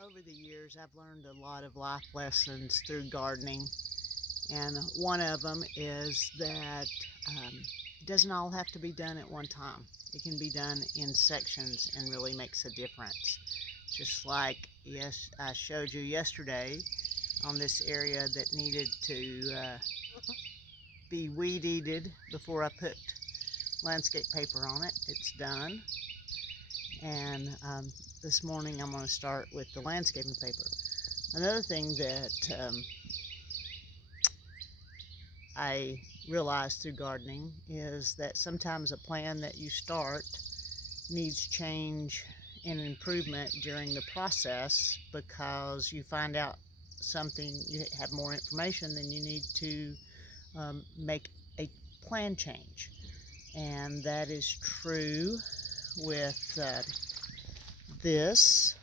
Over the years, I've learned a lot of life lessons through gardening, and one of them is that it doesn't all have to be done at one time. It can be done in sections and really makes a difference. Just like, yes, I showed you yesterday on this area that needed to be weed-eated before I put landscape paper on it. It's done. And this morning I'm going to start with the landscaping paper. Another thing that I realized through gardening is that sometimes a plan that you start needs change and improvement during the process because you find out something, you have more information, then you need to make a plan change. And that is true with this.